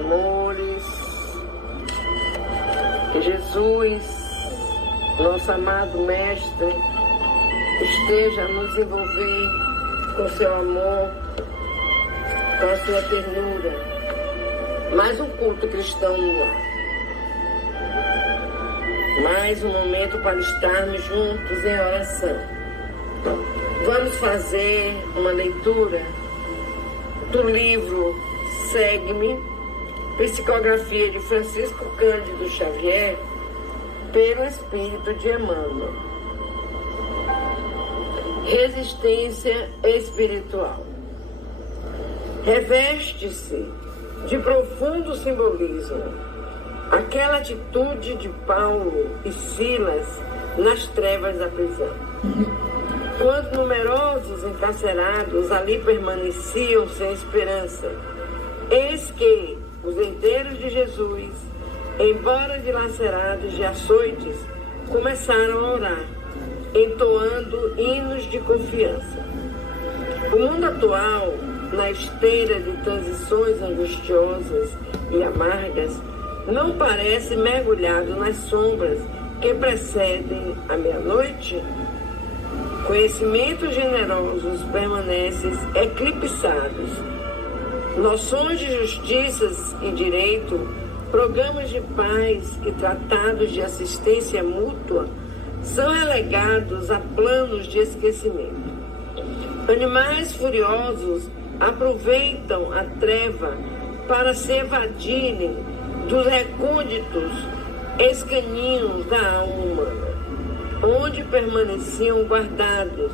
amores, que Jesus, nosso amado Mestre, esteja a nos envolver com seu amor, com a sua ternura. Mais um culto cristão no ar. Mais um momento para estarmos juntos em oração. Vamos fazer uma leitura do livro Segue-me, psicografia de Francisco Cândido Xavier, pelo Espírito de Emmanuel. Resistência espiritual. Reveste-se de profundo simbolismo aquela atitude de Paulo e Silas nas trevas da prisão. Quando numerosos encarcerados ali permaneciam sem esperança, eis que os herdeiros de Jesus, embora dilacerados de açoites, começaram a orar, entoando hinos de confiança. O mundo atual, na esteira de transições angustiosas e amargas, não parece mergulhado nas sombras que precedem a meia-noite? Conhecimentos generosos permanecem eclipsados. Noções de justiça e direito, programas de paz e tratados de assistência mútua são relegados a planos de esquecimento. Animais furiosos aproveitam a treva para se evadirem dos recônditos escaninhos da alma humana, onde permaneciam guardados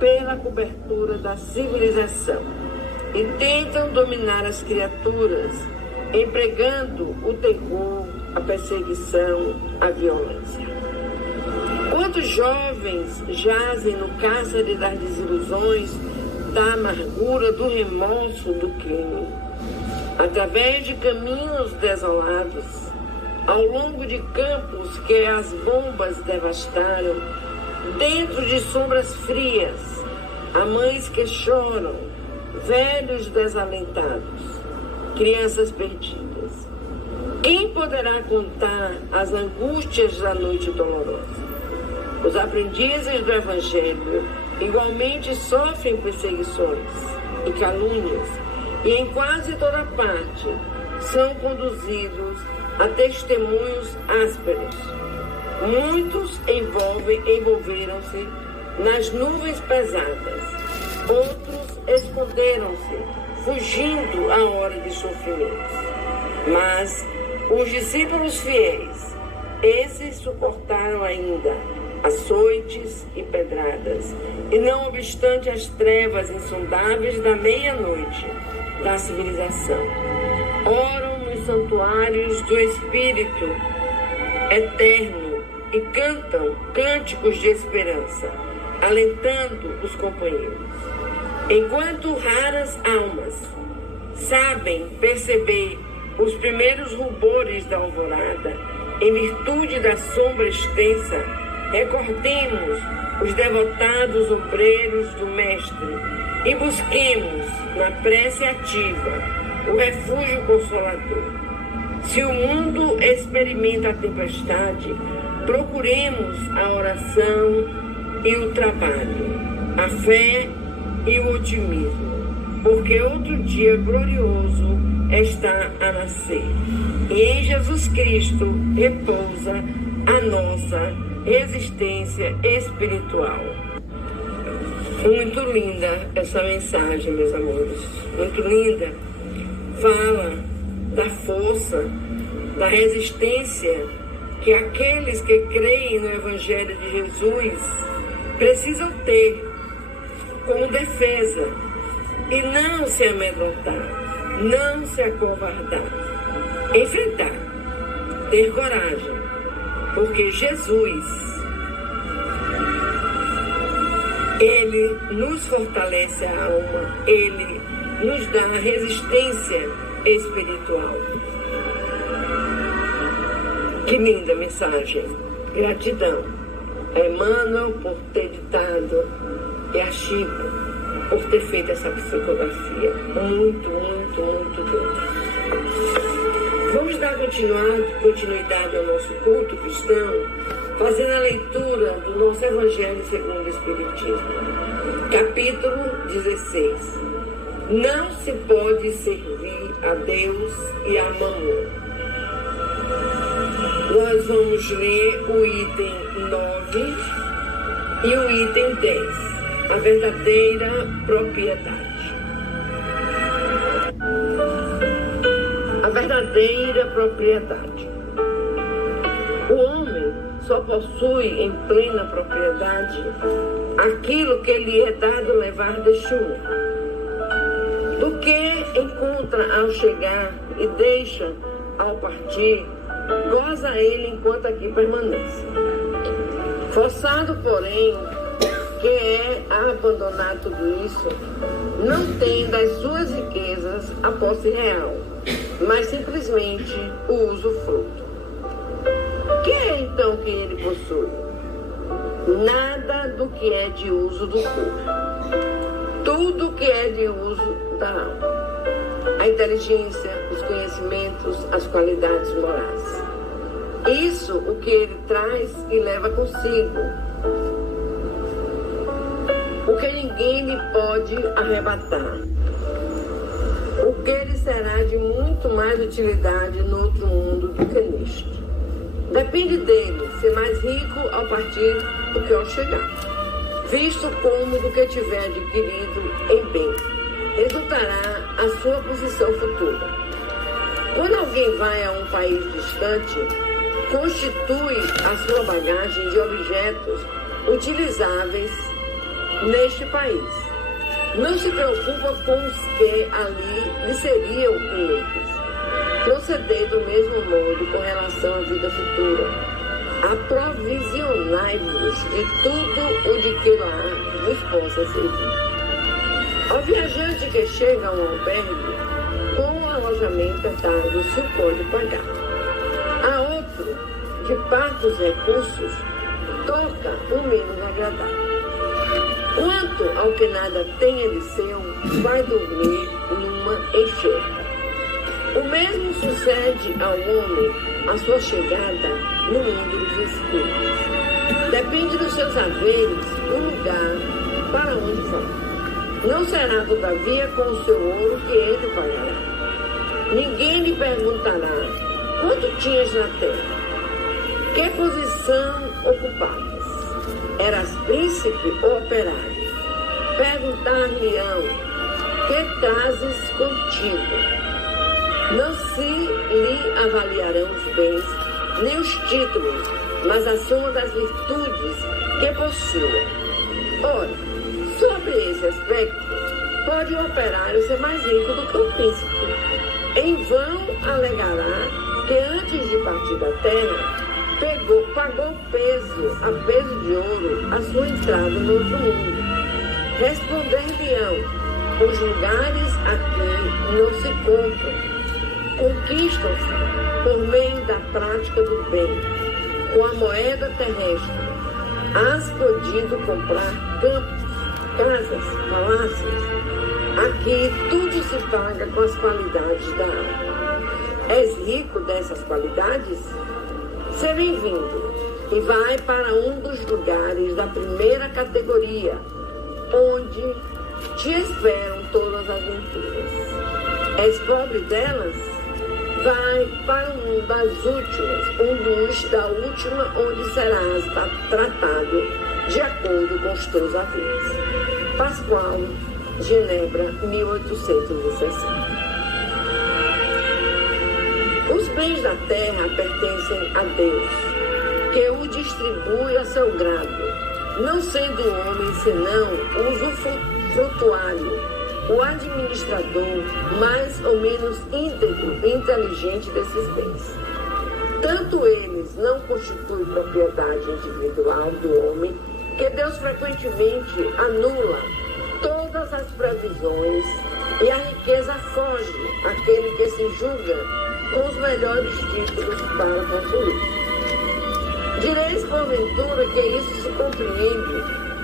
pela cobertura da civilização, e tentam dominar as criaturas, empregando o terror, a perseguição, a violência. Quantos jovens jazem no cárcere das desilusões, da amargura, do remorso, do crime, através de caminhos desolados, ao longo de campos que as bombas devastaram, dentro de sombras frias, há mães que choram, velhos desalentados, crianças perdidas. Quem poderá contar as angústias da noite dolorosa? Os aprendizes do Evangelho igualmente sofrem perseguições e calúnias, e em quase toda parte são conduzidos a testemunhos ásperos. Muitos envolveram-se nas nuvens pesadas, outros esconderam-se, fugindo à hora de sofrimentos. Mas os discípulos fiéis, esses suportaram ainda açoites e pedradas, e não obstante as trevas insondáveis da meia-noite da civilização, oram nos santuários do Espírito eterno e cantam cânticos de esperança, alentando os companheiros. Enquanto raras almas sabem perceber os primeiros rubores da alvorada, em virtude da sombra extensa, recordemos os devotados obreiros do Mestre e busquemos, na prece ativa, o refúgio consolador. Se o mundo experimenta a tempestade, procuremos a oração e o trabalho, a fé e o otimismo, porque outro dia glorioso está a nascer. E em Jesus Cristo repousa a nossa resistência espiritual. Muito linda essa mensagem, meus amores. Muito linda. Fala da força, da resistência que aqueles que creem no Evangelho de Jesus precisam ter como defesa e não se amedrontar, não se acovardar, enfrentar, ter coragem, porque Jesus, Ele nos fortalece a alma, Ele nos dá a resistência espiritual. Que linda mensagem. Gratidão a Emmanuel por ter ditado e a Chico por ter feito essa psicografia. Muito, muito, muito grande. Vamos dar continuidade ao nosso culto cristão, fazendo a leitura do nosso Evangelho segundo o Espiritismo. Capítulo 16. Não se pode servir a Deus e a Mamon. Nós vamos ler o item 9 e o item 10. A verdadeira propriedade. A verdadeira propriedade. O homem só possui em plena propriedade aquilo que lhe é dado levar deste mundo. Do que encontra ao chegar e deixa ao partir, goza ele enquanto aqui permanece. Forçado, porém, que é a abandonar tudo isso, não tem das suas riquezas a posse real, mas simplesmente o usufruto. Que é então que ele possui? Nada do que é de uso do corpo. Tudo que é de uso da alma. A inteligência, os conhecimentos, as qualidades morais. Isso o que ele traz e leva consigo. O que ninguém lhe pode arrebatar. O que lhe será de muito mais utilidade no outro mundo do que neste. Depende dele ser mais rico ao partir do que ao chegar. Visto como do que tiver adquirido em bem, resultará a sua posição futura. Quando alguém vai a um país distante, constitui a sua bagagem de objetos utilizáveis neste país. Não se preocupa com os que ali lhe seriam úteis. Proceder do mesmo modo com relação à vida futura. Aprovisionai-vos de tudo o de que lá vos possa servir. Ao viajante que chega a um albergue, com o alojamento é dado se o pode pagar. A outro, de parcos recursos, toca o menos agradável. Quanto ao que nada tenha de seu, vai dormir numa enxerga. O mesmo sucede ao homem a sua chegada no mundo dos espíritos. Depende dos seus haveres, do lugar para onde vão. Não será, todavia, com o seu ouro que ele pagará. Ninguém lhe perguntará quanto tinhas na terra, que posição ocupavas, eras príncipe ou operário. Perguntar-lhe-ão, que trazes contigo? Não se lhe avaliarão os bens, nem os títulos, mas a soma das virtudes que possua. Ora, sobre esse aspecto, pode o operário ser mais rico do que o príncipe. Em vão alegará que antes de partir da terra, pagou a peso de ouro, a sua entrada no outro mundo. Responder-lhe-ão, os lugares aqui não se compram. Conquistam-se por meio da prática do bem. Com a moeda terrestre, has podido comprar campos, casas, palácios. Aqui tudo se paga com as qualidades da alma. És rico dessas qualidades? Seja bem-vindo e vai para um dos lugares da primeira categoria, onde te esperam todas as venturas. És pobre delas? Vai para um das últimas, um dos da última, onde serás tratado de acordo com os teus haveres. Pascoal, Genebra, 1860. Os bens da terra pertencem a Deus, que o distribui a seu grado, não sendo o homem senão o usufrutuário, o administrador mais ou menos íntegro e inteligente desses bens. Tanto eles não constituem propriedade individual do homem, que Deus frequentemente anula todas as previsões e a riqueza foge àquele que se julga com os melhores títulos para possuir. Direis, porventura, que isso se compreende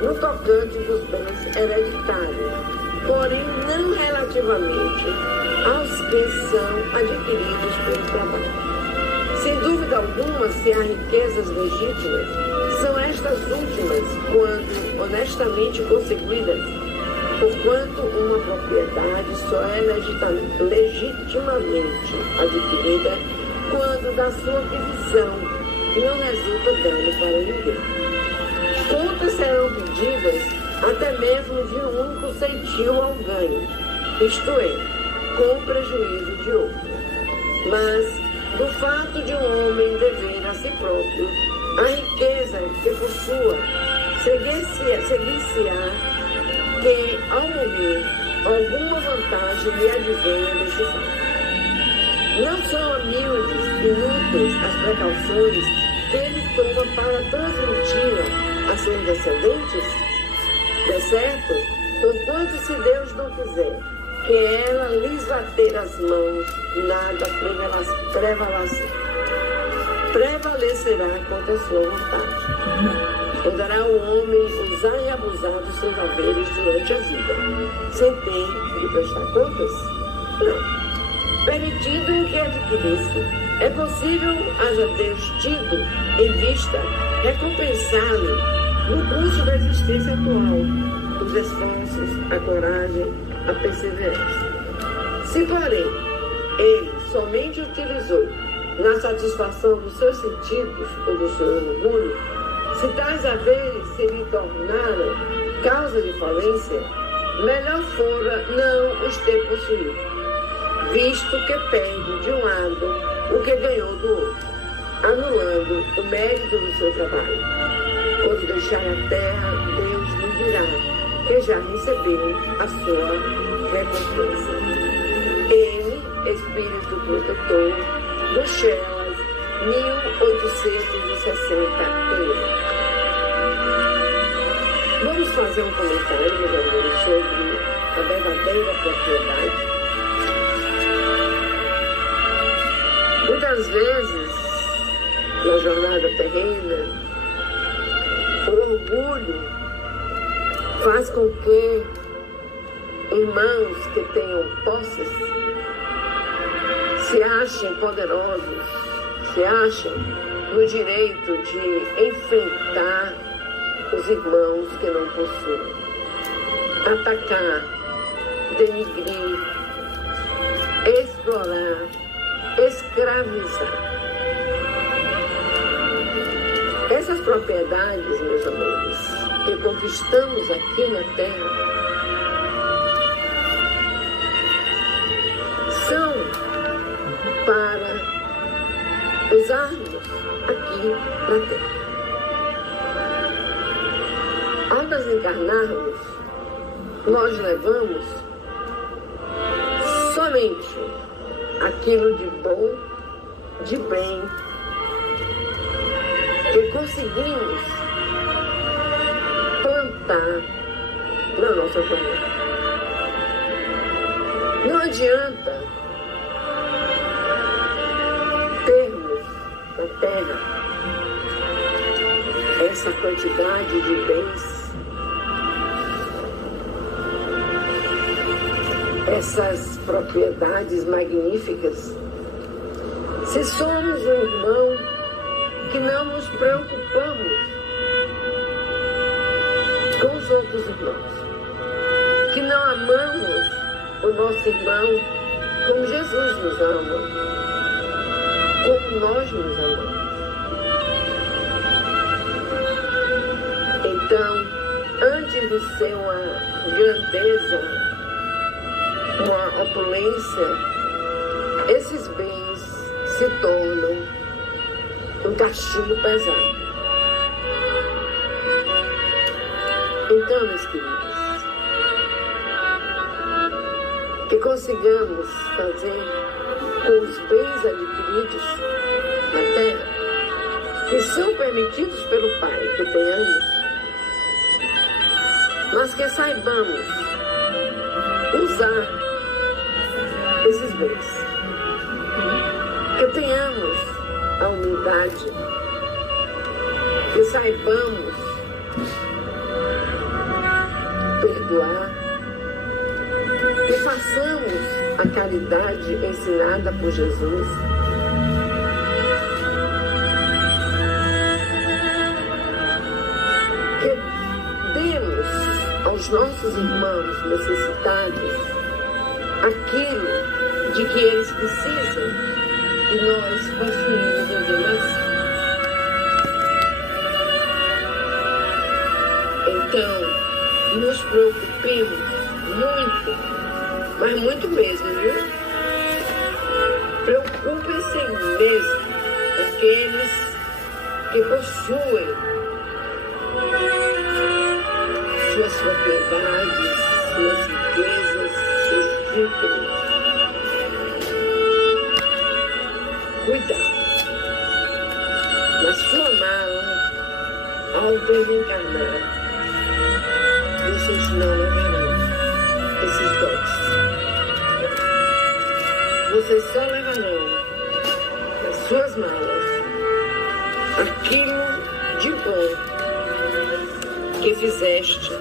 no tocante dos bens hereditários, porém não relativamente aos que são adquiridos pelo trabalho. Sem dúvida alguma, se há riquezas legítimas, são estas últimas, quando honestamente conseguidas, porquanto uma propriedade só é legitimamente adquirida quando da sua aquisição não resulta dano para ninguém. Contas serão pedidas até mesmo de um único ceitil ao ganho, isto é, com prejuízo de outro. Mas, do fato de um homem dever a si próprio a riqueza que possua, seguir-se-á que, ao morrer, alguma vantagem lhe advenha desse fato. Não são humildes e inúteis as precauções que ele toma para transmiti-la a seus descendentes? De certo, conquanto se Deus não quiser que ela lhes bater as mãos, nada prevalecerá contra a sua vontade. Poderá o homem usar e abusar dos seus haveres durante a vida, sem ter de prestar contas? Não. Permitido o que adquirisse, é possível haja Deus tido em vista recompensá-lo no curso da existência atual, os esforços, a coragem, a perseverança. Se, porém, ele somente utilizou na satisfação dos seus sentidos ou do seu orgulho, se tais haveres se lhe tornaram causa de falência, melhor fora não os ter possuído, visto que perde de um lado o que ganhou do outro, anulando o mérito do seu trabalho. Quando deixar a terra, Deus lhe dirá que já recebeu a sua recompensa. Ele, Espírito Protetor, do Chelas, 1861. Vamos fazer um comentário, meus amigos, sobre a verdadeira propriedade. Muitas vezes, na jornada terrena, o orgulho faz com que irmãos que tenham posses se achem poderosos, se achem no direito de enfrentar os irmãos que não possuem, atacar, denigrir, explorar, escravizar. Essas propriedades, meus amigos, que conquistamos aqui na Terra, são para usarmos aqui na Terra. Ao desencarnarmos, nós levamos somente aquilo de bom, de bem, que conseguimos plantar na nossa jornada. Não adianta termos na Terra essa quantidade de bens, essas propriedades magníficas, se somos um irmão que não nos preocupamos com os outros irmãos, que não amamos o nosso irmão como Jesus nos ama, como nós nos amamos. Então, antes de ser uma grandeza, uma opulência, esses bens se tornam um castigo pesado. Então, meus queridos, que consigamos fazer com os bens adquiridos na Terra, que são permitidos pelo Pai que tenhamos, mas que saibamos usar esses bens, que tenhamos a humildade, que saibamos perdoar, a caridade ensinada por Jesus. Que demos aos nossos irmãos necessitados aquilo de que eles precisam e nós possuímos em demais. Então, nos preocupemos muito, mas muito mesmo, viu? Preocupem-se mesmo aqueles que possuem suas propriedades, suas riquezas, seus títulos. Cuidado. Na sua mala, ao desencarnar, vocês não levarão esses dons. Vocês só levarão nas suas malas aquilo de bom que fizeste,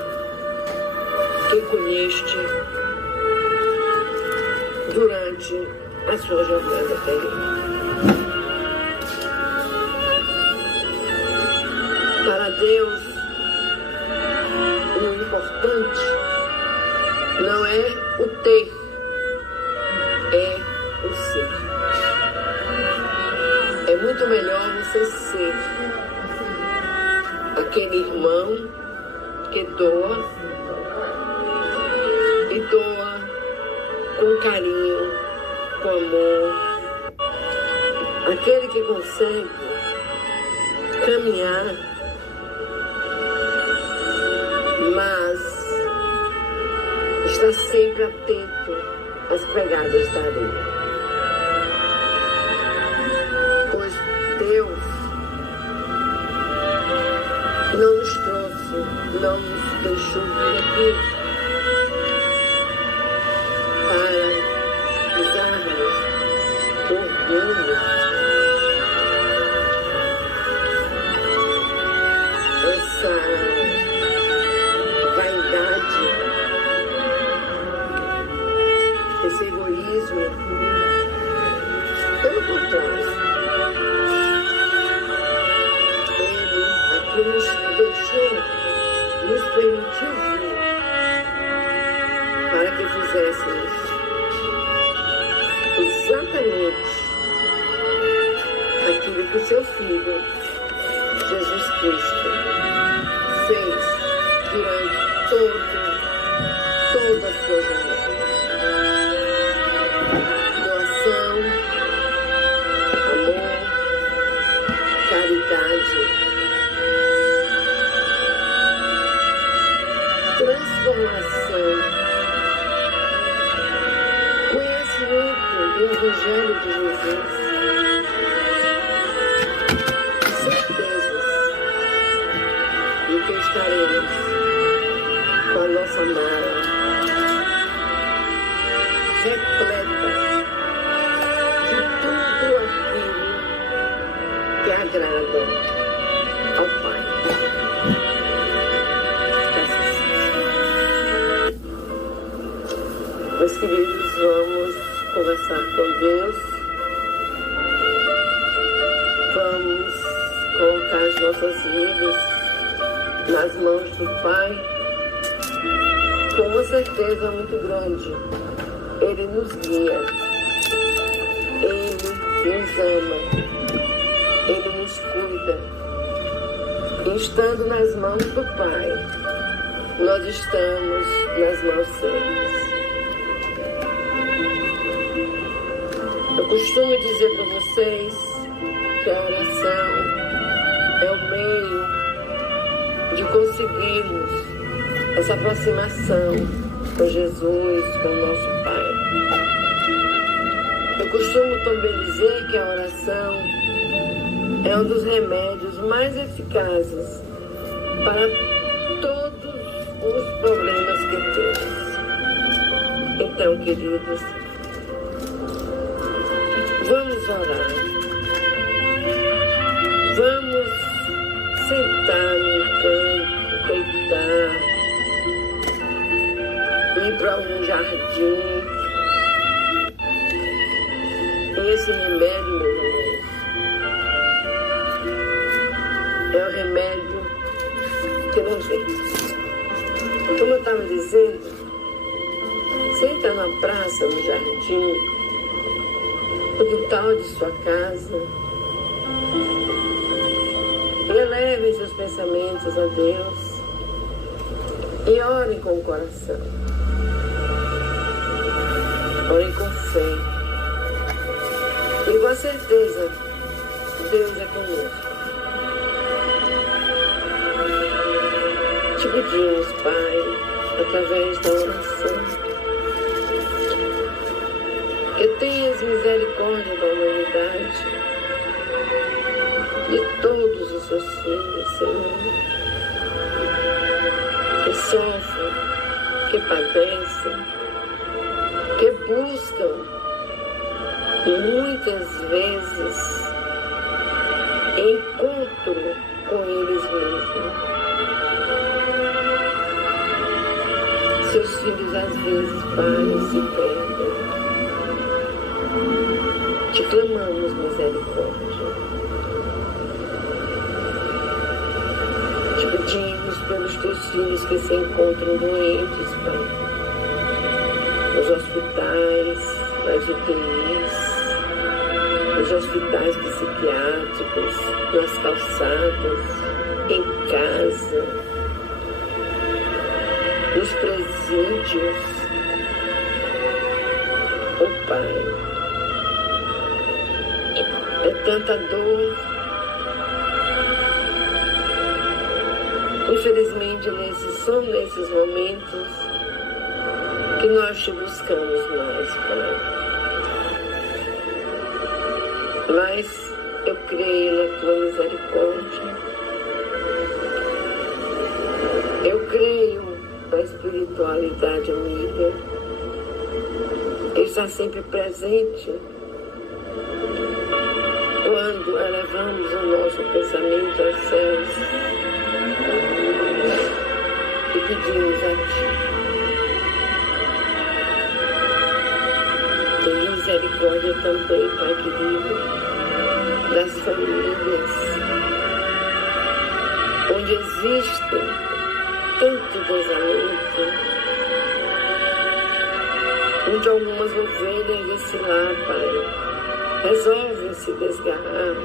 que colheste durante a sua jornada terrena. Para Deus, o importante não é o ter, é o ser. É muito melhor você ser aquele irmão que doa e doa com carinho, com amor, aquele que consegue caminhar, mas está sempre atento às pegadas da areia. Pois Deus não nos trouxe, não nos deixou vir aqui para usarmos orgulho, essa vaidade, esse egoísmo. Pelo contrário, Ele aqui nos deixou, nos permitiu vir para que fizéssemos exatamente aquilo que o seu Filho, Jesus Cristo, fez durante toda a sua jornada. Doação, amor, caridade, transformação, conhecimento do Evangelho de Jesus, certezas de que estaremos com a nossa mala repleta de tudo aquilo que agrada ao Pai. Meus queridos, vamos conversar com Deus. Vamos colocar as nossas vidas nas mãos do Pai, com uma certeza muito grande. Ele nos guia, Ele nos ama, Ele nos cuida. E estando nas mãos do Pai, nós estamos nas mãos certas. Eu costumo dizer para vocês que a oração é o meio de conseguirmos essa aproximação com Jesus, com o nosso Pai. Eu costumo também dizer que a oração é um dos remédios mais eficazes para todos os problemas que temos. Então, queridos, vamos orar. Vamos sentar num canto, deitar, ir para um jardim, esse remédio, meus irmãos, é o remédio que não vem. Como eu estava dizendo, senta na praça, no jardim, no quintal de sua casa, e eleve seus pensamentos a Deus e ore com o coração. Ore com fé. E com certeza, Deus é conosco. Te pedimos, Pai, através da oração, que tenhas misericórdia da humanidade, de todos os seus filhos, Senhor, que sofrem, que padecem, que buscam muitas vezes encontro com eles mesmos. Seus filhos às vezes, Pai, se perdem. Te clamamos misericórdia. Te pedimos pelos teus filhos que se encontram doentes, Pai, nos hospitais, nas UTIs, nos hospitais psiquiátricos, nas calçadas, em casa, nos presídios. Oh, Pai, é tanta dor. Infelizmente, são nesses momentos que nós te buscamos mais, Pai. Mas eu creio na tua misericórdia. Eu creio na espiritualidade amiga. Ele está sempre presente quando elevamos o nosso pensamento aos céus e pedimos a Ti. Tem misericórdia também, Pai querido, das famílias onde existe tanto desalento, onde algumas ovelhas desse lar, Pai, resolvem se desgarrar,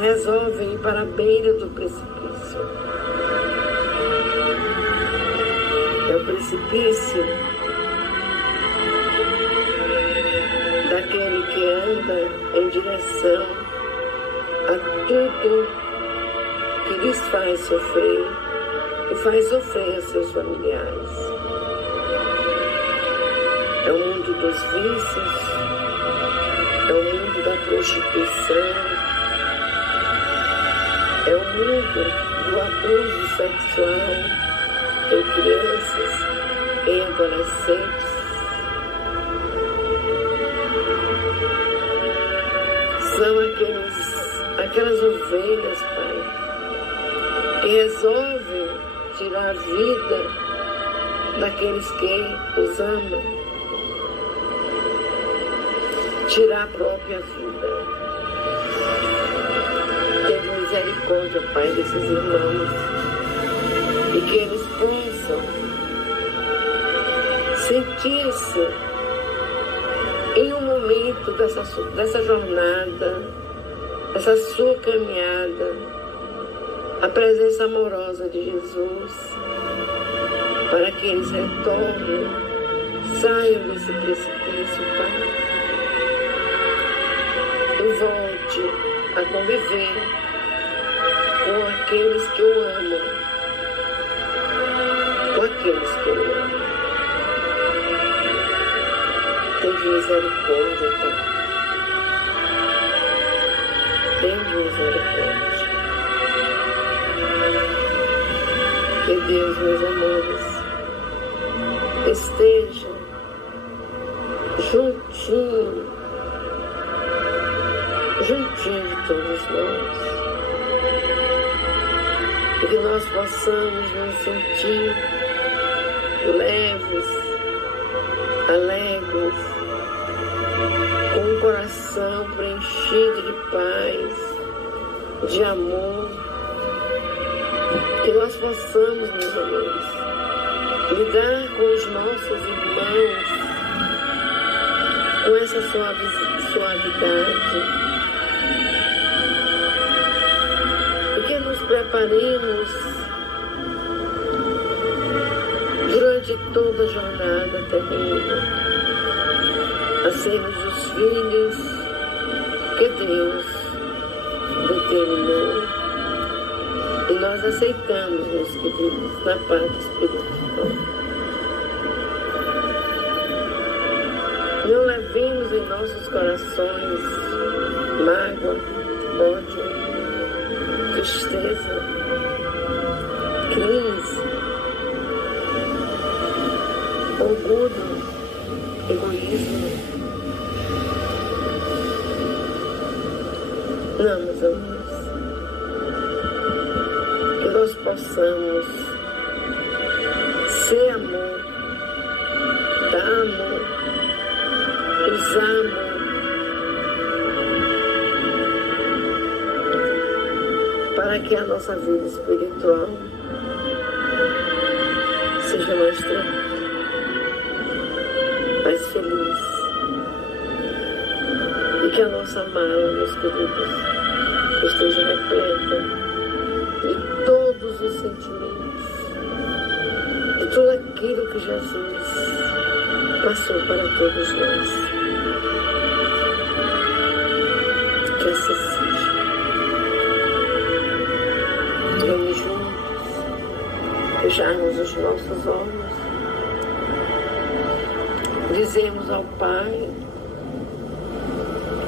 resolvem ir para a beira do precipício. É o precipício daquele que anda em direção a tudo que lhes faz sofrer e faz sofrer a seus familiares. É o mundo dos vícios, é o mundo da prostituição, é o mundo do abuso sexual em crianças, em adolescentes. São aquelas ovelhas, Pai, que resolvem tirar a vida daqueles que os amam, tirar a própria vida. Tenha misericórdia, Pai, desses irmãos, e que eles possam sentir-se em um momento dessa jornada, dessa sua caminhada, a presença amorosa de Jesus, para que eles retornem, saiam desse precipício, Pai, e volte a conviver com aqueles que o amam, com aqueles que o amam. Tem misericórdia, Pai. Tem misericórdia. Que Deus, meus amores, esteja juntinho de todos nós. E que nós possamos nos sentir leves, alegres, coração preenchido de paz, de amor, que nós possamos, meus amores, lidar com os nossos irmãos com essa suavidade, e que nos preparemos durante toda a jornada terrena a sermos os filhos que Deus determinou, e nós aceitamos, meus queridos, na parte espiritual. Não levemos em nossos corações mágoa, ódio, tristeza, crise, orgulho, egoísmo. Não, meus amigos, que nós possamos ser amor, dar amor, usar amor para que a nossa vida espiritual seja mais tranquila, mais feliz, e que a nossa mala, meus queridos, esteja repleta de todos os sentimentos, de tudo aquilo que Jesus passou para todos nós. Que assim seja. Vamos juntos fecharmos os nossos olhos, dizemos ao Pai: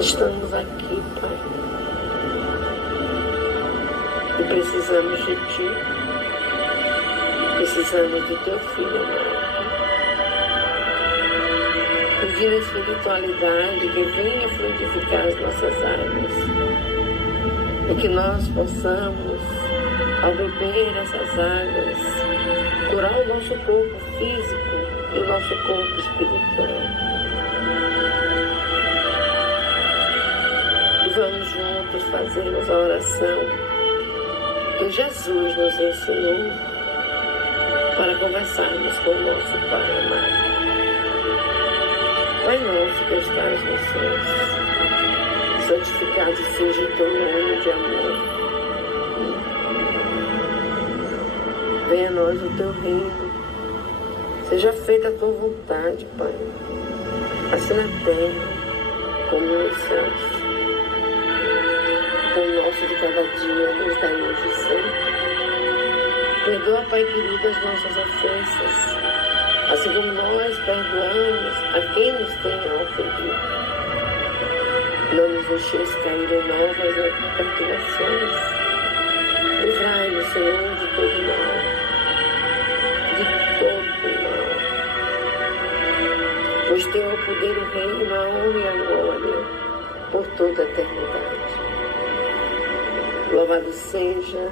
estamos aqui, Pai, e precisamos de Ti, precisamos do Teu Filho amado. Pedir a espiritualidade que venha fluidificar as nossas águas, e que nós possamos, ao beber essas águas, curar o nosso corpo físico e o nosso corpo espiritual. E vamos juntos fazermos a oração que Jesus nos ensinou para conversarmos com o nosso Pai amado. Pai nosso que estás nos céus, santificado seja o teu nome de amor. Venha a nós o teu reino. Seja feita a tua vontade, Pai, assim na terra como nos céus. O pão nosso de cada dia nos dai hoje e sempre. Perdoa, Pai querido, as nossas ofensas, assim como nós perdoamos a quem nos tem ofendido. Não nos deixeis cair em novas perturbações. Livrai-nos, Senhor, de todo mal. De todo mal. Pois teu é o poder, o reino, a honra e a glória por toda a eternidade. Louvado seja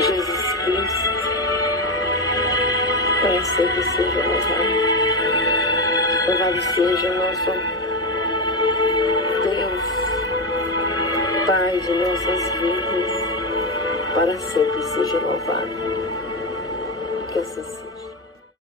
Jesus Cristo, para sempre seja louvado. Louvado seja nosso Deus, Pai de nossas vidas, para sempre seja louvado. Que assim seja.